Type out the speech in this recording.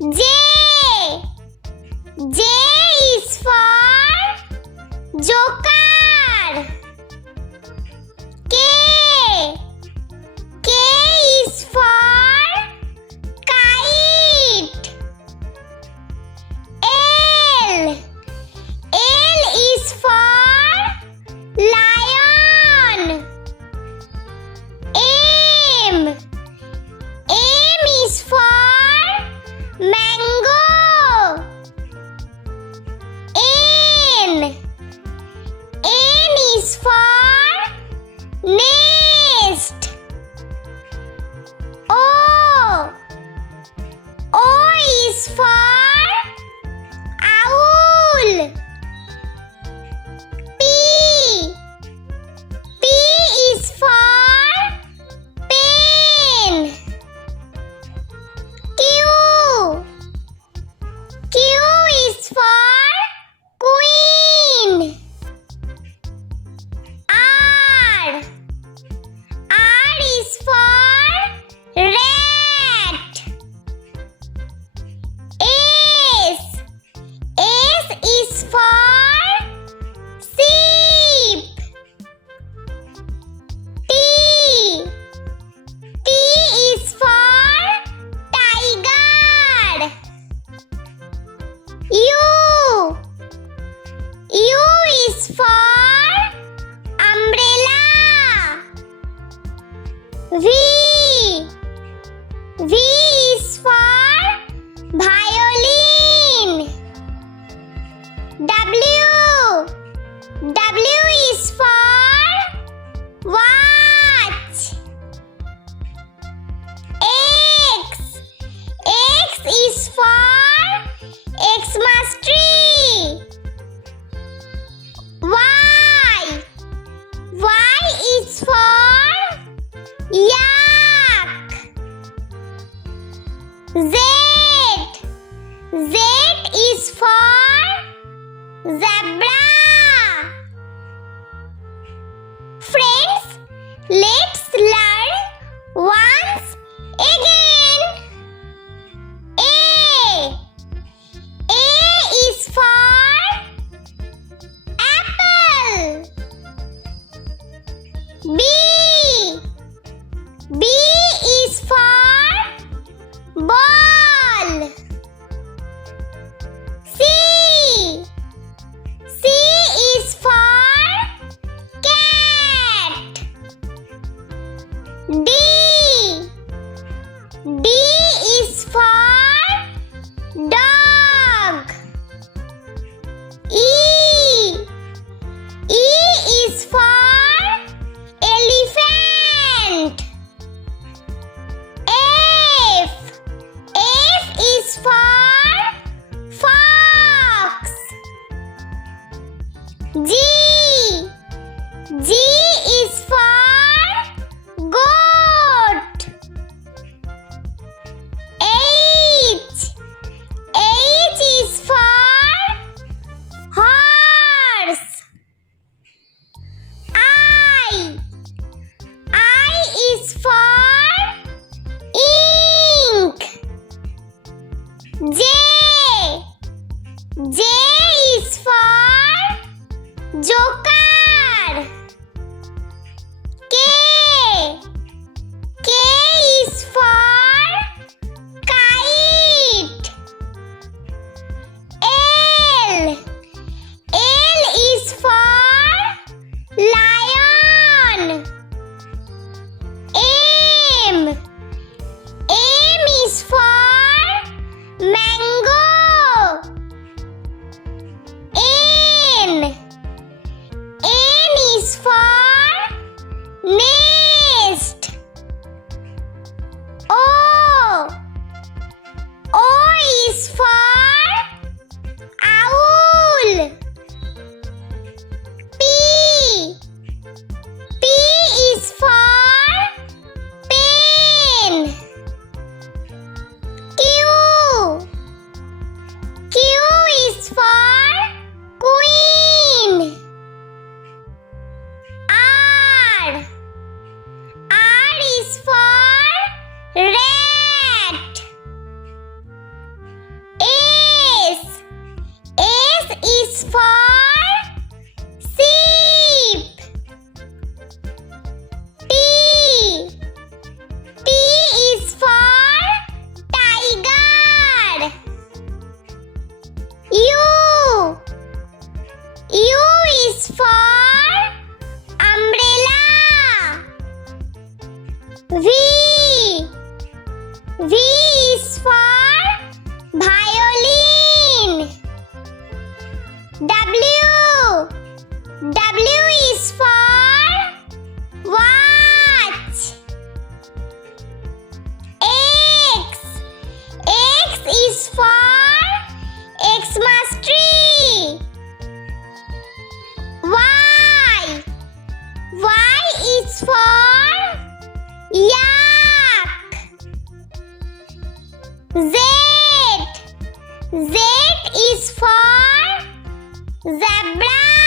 J. J is for joker. K. K is for kite. L. L is for lion. M. M is for mango. N. N is for nest. O. O is for owl. P. P is for pen. Q. Q is for queen. R. R is for rat. S. S is for sheep. T. T is for tiger. U. U is for umbrella. V. V is for violin. W. W is for watch. X. X is for Xmas tree. Y. Y is for yak. Z. Z is for zebra. Friends, let's learn once again. A. A is for apple. B. B is for ball. C. C is for cat. D. D is for dog. E. E is for elephant. F. F is for fox. G. G is for goat. H. H is for horse. I. I is for ink. J. J is for joker. K. K is for kite. L. L is for lion. M. M is for mango. N. N is for nest. O. O is for owl. P. P is for pen. Q. Q is for queen. R. R is for rat. is for sheep. T is for tiger. U is for umbrella. V is for violin. W is for watch. X is for Xmas tree. Y is for yak. Z is for zebra.